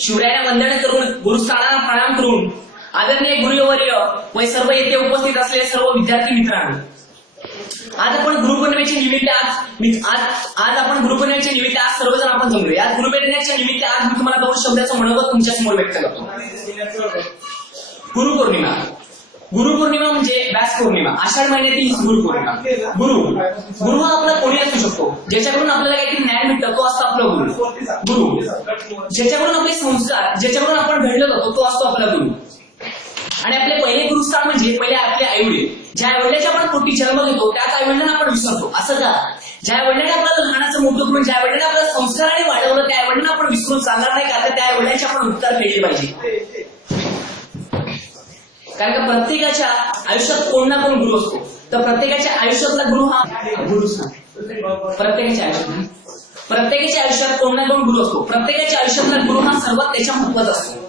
शिवरायांना वंदन करून गुरुस्थानाला प्रणाम करून आदरणीय गुरुवर्य व सर्व येथे उपस्थित असलेले सर्व विद्यार्थी मित्रांनो, आज आपण गुरुपौर्णिमेच्या निमित्त आज आपण गुरुपौर्णिमेच्या निमित्त आज सर्वजण आपण जमलो. आज गुरुपौर्णिमेच्या निमित्त आज मी तुम्हाला 2 शब्दाचं मनोगत तुमच्या समोर व्यक्त करतो. गुरुपौर्णिमा म्हणजे व्यास पौर्णिमा, आषाढ महिन्यातील गुरुपौर्णिमा. गुरु हा आपला कोणी असू शकतो, ज्याच्याकडून आपल्याला काहीतरी ज्ञान मिळतं तो असतो आपला गुरु. ज्याच्याकडून आपले संस्कार, ज्याच्याकडून आपण घडलं जातो तो असतो आपला गुरु. आणि आपले पहिले गुरुस्थान म्हणजे पहिले आपले आईवडील. ज्या आईवडिलाच्या आपण पोटी जन्म घेतो त्याच आईवडिलांना आपण विसरतो. असं का? ज्या आईवडिलांनी आपल्याला लहानाचं मोठं करून ज्या आईवडिलांनी आपल्याला संस्काराने वाढवलं त्या आईवडिलांना आपण विसरून चालणार नाही, कारण त्या आईवडिलांचे आपण उपकार केले पाहिजे. कारण का प्रत्येकाच्या आयुष्यात कोण ना कोण गुरु असतो. तर प्रत्येकाच्या आयुष्यातला गुरु हा गुरुस्थान. प्रत्येकाच्या आयुष्यात कोण ना कोण गुरु असतो. प्रत्येकाच्या आयुष्यातला गुरु हा सर्वात त्याच्या महत्वाचा असतो.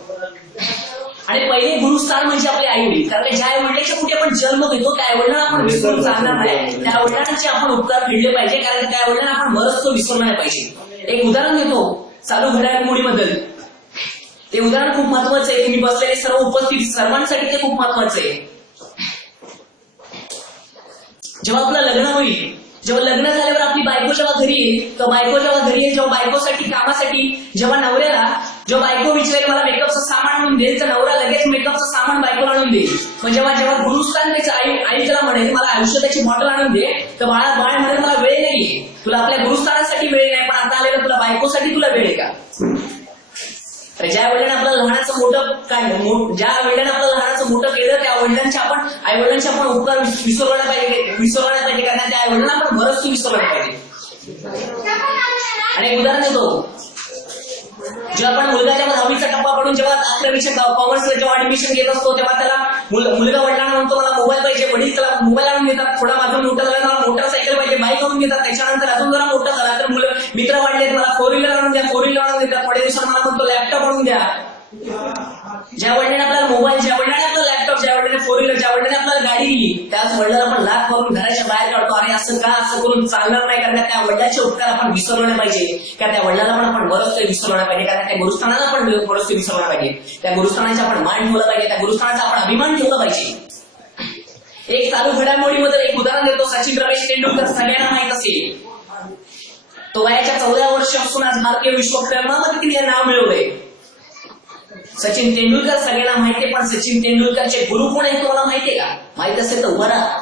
आणि पहिले गुरुस्थान म्हणजे आपले आई वडील. कारण ज्या आई वडिलांच्या कुठे आपण जन्म घेतो त्या आई वडिलांना आपण विसरून चालणार नाही, त्या वडिलांचे आपण उपकार फेडले पाहिजे, कारण त्या वडिलांना आपण बरंच तो विसरणार नाही पाहिजे. एक उदाहरण देतो चालू घडामोडीबद्दल. ते उदाहरण खूप महत्वाचं आहे. तुम्ही बसलेले सर्व उपस्थित सर्वांसाठी ते खूप महत्वाचं आहे. जेव्हा आपलं लग्न होईल, जेव्हा लग्न झाल्यावर आपली बायको जेव्हा घरी येईल, तर बायको जेव्हा घरी येईल, जेव्हा बायकोसाठी कामासाठी जेव्हा नवऱ्याला जेव्हा बायको विचारेल मला मेकअपचं सामान आणून देईल, तर नवरा लगेच मेकअपचं सामान बायकोला आणून देईल. पण जेव्हा गुरुस्थान त्याचं आई त्याला म्हणेल मला औषधाची बॉटल आणून दे, तर बाळ म्हणेल मला वेळ नाहीये, तुला आपल्या गुरुस्थानासाठी वेळ नाही, पण आता आलेलं तुला बायकोसाठी तुला वेळ आहे का? ज्या वडिलांनी आपल्याला लहानाचं मोठं ज्या वडिलांनी आपल्याला लहानाचं मोठं केलं त्या वडिलांच्या आपण आई वडिलांचे आपण उपकार विसरवला पाहिजे, कारण त्या आई वडिलांना आपण बरंच विसरवलं पाहिजे. आणि एक उदाहरण देतो. जेव्हा आपण मुलगा जेव्हा 10वीचा टप्पा पडून जेव्हा 11वीच्या कॉमर्सला जेव्हा ऍडमिशन घेत असतो तेव्हा त्याला मुलगा वडिलांना म्हणतो मला मोबाईल पाहिजे, वडील त्याला मोबाईल आणून देतात. थोडा माझा मोठा झाला मला मोटरसायकल पाहिजे, बाईक आणून देतात. त्याच्यानंतर अजून जरा मोठा झाला तर मुलं मित्र वाढलेत मला 4 व्हीलर आणून द्या, 4 व्हीलर आणून देतात. थोड्या दिवसांनी मला म्हणतो लॅपटॉप आणून द्या. ज्या वडिलांनी आपल्याला मोबाईल, ज्या वडिलांनी आपल्याला लॅपटॉप, ज्या वडिलांनी 4 व्हीलर, ज्या वडिलांनी आपल्याला गाडी दिली त्याच वडिलांना आपण लाख मारून घराच्या बाहेर काढतो. आणि असं का? असं करून चालणार नाही, कारण त्या वडिलांचे उपकार आपण विसरलो नाही पाहिजे, का त्या वडिलांना पण आपण बरंच विसरलो नाही पाहिजे, कारण त्या गुरुस्थानाला आपण बरंच विसरलो नाही पाहिजे. त्या गुरुस्थानाचा आपण मान ठेवला पाहिजे, त्या गुरुस्थानाचा आपण अभिमान ठेवला पाहिजे. एक चालू घडामोडीमध्ये एक उदाहरण देतो. सचिन रमेश तेंडुलकर सगळ्यांना माहित असेल. तो वयाच्या 14 वर्ष असून आज भारतीय विश्वक्रमामध्ये तिने नाव मिळवलंय. सचिन तेंडुलकर सगळ्यांना माहितीये, पण सचिन तेंडुलकरचे गुरु कोण आहेत तुम्हाला माहितीये का? माहित असेल तर उभा राहा.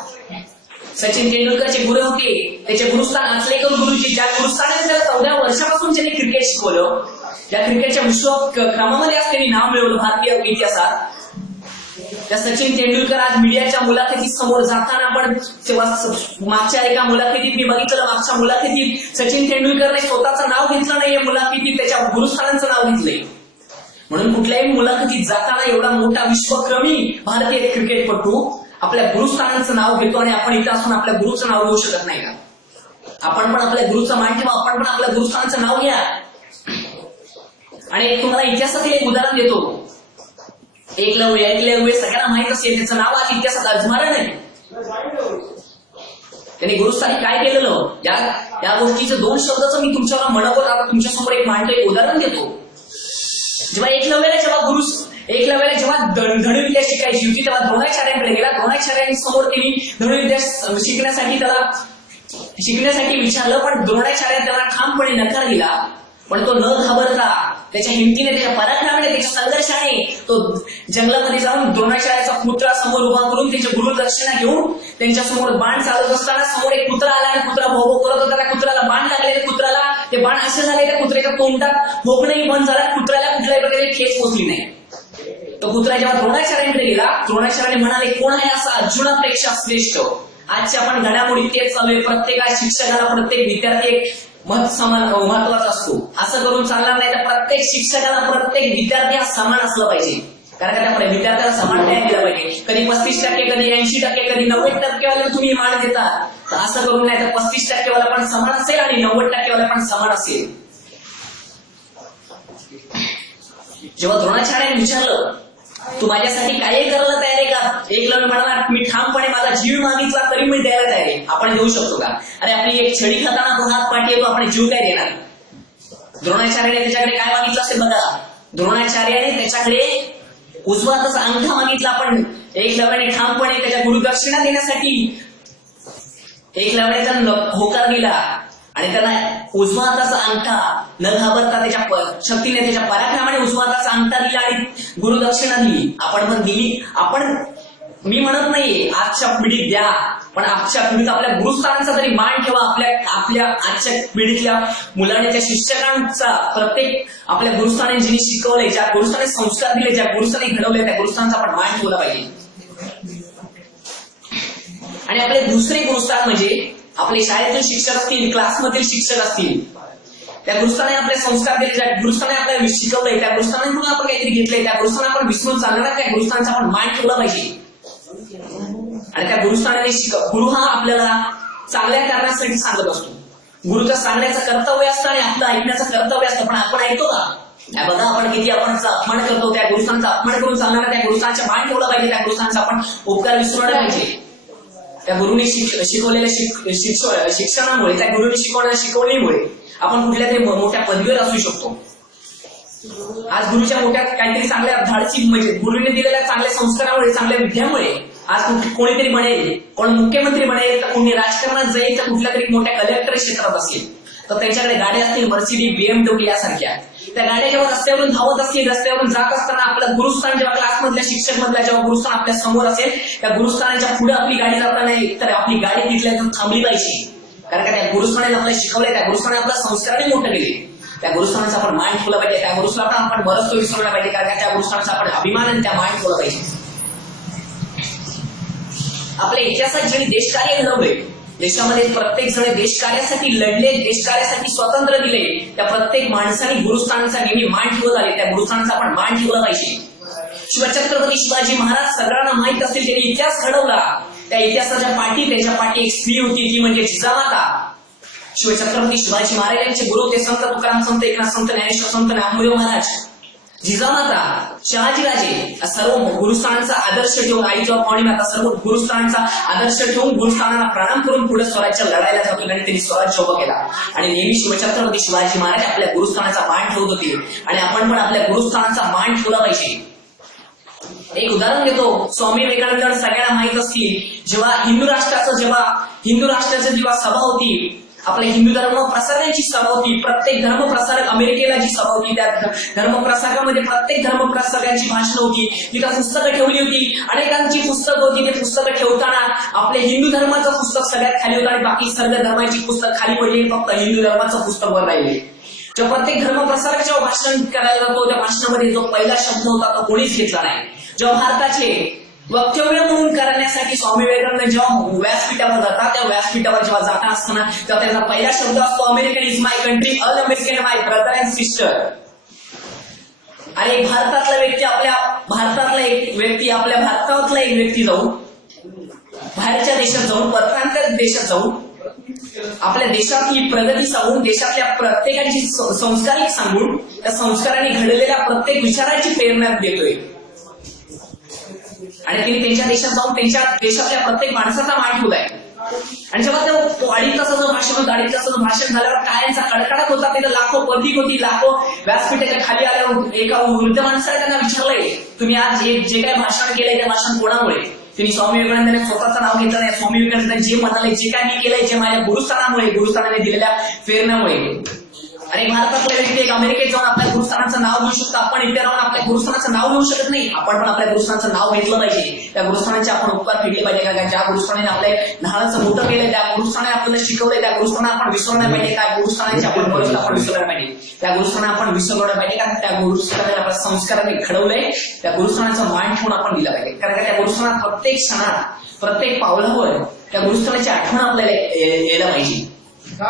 सचिन तेंडुलकरचे गुरु होते त्याचे गुरुस्थान आचलेकर गुरुजी. ज्या गुरुस्थानाने त्याला 14 वर्षापासून त्यांनी क्रिकेट शिकवलं, ज्या क्रिकेटच्या विश्वक्रमामध्ये आज त्यांनी नाव मिळवलं भारतीय इतिहासात, त्या सचिन तेंडुलकर आज मीडियाच्या मुलाखतीत समोर जाताना पण मागच्या एका मुलाखतीत मी बघितलं, मागच्या मुलाखतीत सचिन तेंडुलकरने स्वतःचं नाव घेतलं नाहीये, मुलाखतीत त्याच्या गुरुस्थानाचं नाव घेतलंय. म्हणून कुठल्याही मुलाखतीत जाताना एवढा मोठा विश्वक्रमी भारतीय क्रिकेटपटू आपल्या गुरुस्थानाचं नाव घेतो, आणि आपण इथं असून आपल्या गुरुचं नाव घेऊ शकत नाही का? आपण पण आपल्या गुरुचं मान ठेवा, आपण पण आपल्या गुरुस्थानाचं नाव घ्या. आणि तुम्हाला इतिहासातील एक उदाहरण देतो. एकलव्य सगळ्यांना माहित असेल, त्याचं नाव आज इतिहासात अजमारण आहे. त्यांनी गुरुस्थानी काय केलेलं या गोष्टीचं 2 शब्दाचं मी तुमच्यावर मनोगत आता तुमच्यासमोर एक मांडतो, एक उदाहरण देतो. जेव्हा एकलव्याला जेव्हा धनुर्विद्या शिकायची होती तेव्हा द्रोणाचार्यांकडे गेला. द्रोणाचार्यांसमोर त्यांनी धनुर्विद्या शिकण्यासाठी विचारलं, पण द्रोणाचार्य त्याला ठामपणे नकार दिला. पण तो न घाबरता त्याच्या हिमतीने, त्याच्या पराक्रमाने, त्याच्या संघर्षाने तो जंगलामध्ये जाऊन द्रोणाचार्याचा पुतळा समोर उभा करून त्याच्या गुरुदक्षिणा घेऊन त्यांच्या समोर बाण चालत असताना समोर एक कुत्रा आला आणि कुत्रा भोगो करत होता. त्या कुत्र्याला बाण लागले, कुत्र्याला ते बाण असे झाले त्या कुत्र्याच्या तोंडात भोगणंही बंद झालं, कुत्र्याला कुठल्याही प्रकारे ठेच पोचली नाही. तो कुत्रा जेव्हा द्रोणाचार्यांकडे गेला, द्रोणाचार्याने म्हणाले कोण आहे असा अर्जुनापेक्षा श्रेष्ठ? आजच्या आपण घडामोडी तेच चालू आहे. प्रत्येक शिक्षकाला प्रत्येक विद्यार्थी एक महत्वाचा असतो. असं करून चालणार नाही, तर प्रत्येक शिक्षकाला प्रत्येक विद्यार्थी हा समान असला पाहिजे, कारण त्या विद्यार्थ्याला समान न्याय दिला पाहिजे. कधी 35%, कधी 80%, कधी 90% वाले तुम्ही मान देता, तर असं करून नाही, तर 35% वाला पण समान असेल आणि 90% वाला पण समान असेल. जेव्हा द्रोणाचार्याने विचारलं तू माझ्यासाठी काही करायला तयार आहे का? एकलव्य म्हणाला मी ठामपणे माझा जीव मागितला तरी मी द्यायला तयार आहे. आपण देऊ शकतो का? अरे आपली एक छडी खाताना तो हात पाठी येतो, आपण जीव काय देणार? द्रोणाचार्याने त्याच्याकडे काय मागितलं असेल बघा. द्रोणाचार्याने त्याच्याकडे उजवा हाताचा अंगठा मागितला, पण एकलव्याने ठामपणे त्याच्या गुरुदक्षिणा देण्यासाठी एकलव्याने होकार दिला आणि त्याला उजवा हाताचा अंगठा न घाबरता त्याच्या शक्तीने त्याच्या पराक्रमाने उजवा हाताचा अंगठा दिला आणि गुरुदक्षिणा दिली. आपण पण दिली. आपण मी म्हणत नाहीये आजच्या पिढीत द्या, पण आजच्या पिढीत आपल्या गुरुस्थानाचा तरी मान ठेवा. आपल्या आजच्या पिढीतल्या मुलांनी त्या शिक्षकांचा प्रत्येक आपल्या गुरुस्थानाने जिने शिकवलंय, ज्या गुरुस्थाने संस्कार दिले, ज्या गुरुस्थाने घडवले, त्या गुरुस्थानाचा आपण मान ठेवला पाहिजे. आणि आपले दुसरे गुरुस्थान म्हणजे आपले शाळेतील शिक्षक असतील, क्लासमधील शिक्षक असतील, त्या गुरुस्थाने आपले संस्कार दिले, ज्या गुरुस्थाने आपल्याला शिकवलंय, त्या गुरुस्थानांकडून आपण काहीतरी घेतलंय, त्या गुरुस्थाना आपण विसरून चालणार, त्या गुरुस्थानाचा आपण मान ठेवला पाहिजे. आणि त्या गुरुस्थानाने गुरु हा आपल्याला चांगल्या कारणासाठी सांगत असतो. गुरुचं सांगण्याचं कर्तव्य असतं आणि आपलं ऐकण्याचं कर्तव्य असतं, पण आपण ऐकतो का? बघा आपण किती आपण अपमान करतो. त्या गुरुस्थानाचा अपमान करून चालणार, त्या गुरुस्थानाचा मान ठेवला पाहिजे. त्या गुरुस्थानाचा आपण उपकार विसरला पाहिजे. त्या गुरुने शिकवलेल्या शिक्षणामुळे, त्या गुरुने शिकवणीमुळे आपण कुठल्या तरी मोठ्या पदवीवर असू शकतो. आज गुरुच्या मोठ्या काहीतरी चांगल्या धाडसी म्हणजे गुरुने दिलेल्या चांगल्या संस्कारामुळे, चांगल्या विद्यामुळे आज कोणीतरी बनेल, कोण मुख्यमंत्री बनेल, तर कोणी राजकारणात जाईल, तर कुठल्या तरी मोठ्या कलेक्टर क्षेत्रात असेल, तर त्यांच्याकडे गाड्या असतील, मर्सिडीज, BMW यासारख्या. त्या गाड्या जेव्हा रस्त्यावरून धावत असतील, रस्त्यावरून जात असताना आपलं गुरुस्थान जेव्हा क्लासमधल्या शिक्षक मधल्या जेव्हा गुरुस्थान आपल्या समोर असेल, त्या गुरुस्थानाच्या पुढे आपली गाडी जाता नाही, तर आपली गाडी तिथल्या थांबली पाहिजे. कारण का त्या गुरुस्थानाने आपल्याला शिकवलंय, त्या गुरुस्थानाने आपल्या संस्काराने मोठं केले. त्या गुरुस्थानाचा आपण मान ठेवला पाहिजे. त्या गुरुस्थानाला आपण बरंच विसरला पाहिजे, कारण त्या गुरुस्थानाचा आपण अभिमान आणि त्या मान ठेवला पाहिजे. आपल्या इतिहासात ज्यांनी देशकार्य घडवले, देशामध्ये प्रत्येक जण देशकार्यासाठी लढले, देशकार्यासाठी स्वातंत्र्य दिले, त्या प्रत्येक माणसाने गुरुस्थानाचा नेहमी मान ठेवत आले. त्या गुरुस्थानाचा आपण मान ठेवला पाहिजे. शिवछत्रपती शिवाजी महाराज सगळ्यांना माहित असतील, त्यांनी इतिहास घडवला. त्या इतिहासाच्या पाठी त्यांच्या पाठी एक स्त्री होती, ती म्हणजे जिजामाता. शिवछत्रपती शिवाजी महाराज यांचे गुरु ते संत तुकाराम, संत एकनाथ, संत ज्ञानेश्वर, संत नामदेव महाराज. जिजामाता, शहाजीराजे सर्व गुरुस्थानाचा आदर्श ठेवून, आई जेव्हा पावणी माता सर्व गुरुस्थानाचा आदर्श ठेवून गुरुस्थानाला प्रणाम करून पुढे स्वराज्य लढायला जातो आणि त्यांनी स्वराज्य उभं केला. आणि नेहमी शिवछत्रपती शिवाजी महाराज आपल्या गुरुस्थानाचा मान ठेवत होते आणि आपण पण आपल्या गुरुस्थानाचा मान ठेवला पाहिजे. एक उदाहरण देतो. स्वामी विवेकानंद सगळ्यांना माहित असतील, जेव्हा हिंदू राष्ट्राची जेव्हा सभा होती, आपल्या हिंदू धर्म प्रसारकांची सभा होती, प्रत्येक धर्मप्रसारक अमेरिकेला जी सभा होती, त्या धर्मप्रसारकामध्ये प्रत्येक धर्मप्रसारकांची भाषणं होती, तिथं पुस्तकं ठेवली होती, अनेकांची पुस्तकं होती. ते पुस्तकं ठेवताना आपल्या हिंदू धर्माचं पुस्तक सगळ्यात खाली होतं आणि बाकी सर्व धर्माची पुस्तक खाली पडली, फक्त हिंदू धर्माचं पुस्तक वर राहिले. जेव्हा प्रत्येक धर्मप्रसारक जेव्हा भाषण करायला जातो, त्या भाषणामध्ये जो पहिला शब्द होता तो कोणीच घेतला नाही. जेव्हा भारताचे वक्तव्य म्हणून करण्यासाठी स्वामी विवेकानंद जेव्हा व्यासपीठावर जातात, त्या व्यासपीठावर जेव्हा जाता असताना तेव्हा त्यांचा पहिला शब्द असतो, American is my country, all American my brother and sister. आणि भारतातला व्यक्ती आपल्या भारतातला एक व्यक्ती जाऊन बाहेरच्या देशात जाऊन, परप्रांत देशात जाऊन, आपल्या देशातली प्रगती सांगून, देशातल्या प्रत्येकाची संस्कारिक सांगून, त्या संस्काराने घडलेल्या प्रत्येक विचाराची प्रेरणा देतोय. आणि त्यांनी त्यांच्या देशात जाऊन त्यांच्या देशातल्या प्रत्येक माणसाचा मान ठेवलाय. आणि जेव्हा तो 2.5 तासाचं भाषण होतं, 2.5 तासाचं भाषण झाल्यावर टाळ्यांचा कडकडाट होता. तिथं लाखो पब्लिक होती, लाखो व्यासपीठाच्या खाली आल्यावर एका वृद्ध माणसाने त्यांना विचारलंय, तुम्ही आज जे काही भाषण केलंय ते भाषण कोणामुळे? त्यांनी स्वामी विवेकानंदांनी स्वतःचं नाव घेतलं नाही. स्वामी विवेकानंद जे म्हणाले, जे काय मी केलंय, जे माझ्या गुरुस्थानाने दिलेल्या प्रेरणेमुळे. आणि भारतातले व्यक्ती एक अमेरिकेत जाऊन आपल्या गुरुस्थानाचं नाव घेऊ शकतो. आपण इथे राहून आपल्या गुरुस्थानाचं नाव घेऊ शकत नाही. आपण पण आपल्या गुरुस्थानाचं नाव घेतलं पाहिजे. त्या गुरुस्थानाचे आपण उपकार फेडले पाहिजे. कारण ज्या गुरुस्थानाने आपल्या लहानाचं मोठं केलं, त्या गुरुस्थानाने आपल्याला शिकवलंय, त्या गुरुस्थानाला आपण विसरणार पाहिजे. त्या गुरुस्थानाची आपण परत आपण विसरणार पाहिजे. त्या गुरुस्थानाला आपण विसरणार पाहिजे, कारण त्या गुरुस्थानाने आपल्या संस्काराने घडवलंय. त्या गुरुस्थानाचा मान ठेवून आपण दिला पाहिजे. कारण त्या गुरुस्थानात प्रत्येक क्षणात, प्रत्येक पावलावर त्या गुरुस्थानाची आठवण आपल्याला यायला पाहिजे.